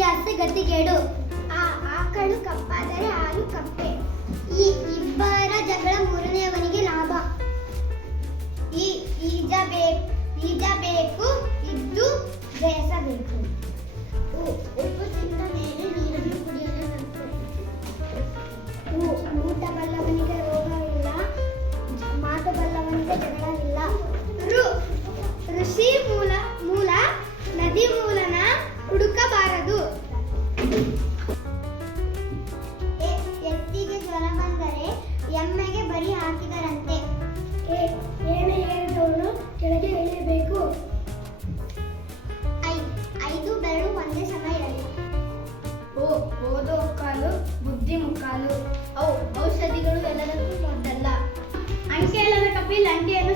ಆಸೆ ಗತಿಗೇಡು. ಆ ಆಕಳು ಕಪ್ಪಾದರೆ ಹಾಲು ಕಪ್ಪೆ. ಈ ಇಬ್ಬರ ಜಗಳ ಮೂರನೆಯವನಿಗೆ ಲಾಭ. ಈ ಈಜಬೇಕು ಈಜಬೇಕು, ಇದ್ದು ಬೇಸಬೇಕು. ಉ- ಉಪ್ಪು ತಿಂದ ಮೇಲೆ ನೀರನ್ನು ಕುಡಿಯಲು ಊಟ ಬಲ್ಲವನಿಗೆ ರೋಗವಿಲ್ಲ ಮಾತು ಬಲ್ಲವನಿಗೆ ಜಗಳವಿಲ್ಲ ವ್ಯಕ್ತಿಗೆ ಬಂದರೆ ಹಾಕಿದರಂತೆ. ಏನು ಕೆಳಗೆ ಐದು ಒಂದೇ ಸಮಯ ಓ ಓದೋ ಔ ಔಷಧಿಗಳು ಎಲ್ಲದಕ್ಕೂ ಅಂಕೆ ಎಲ್ಲದ ಕಪಿಲ್ ಅಂಕೆಯನ್ನು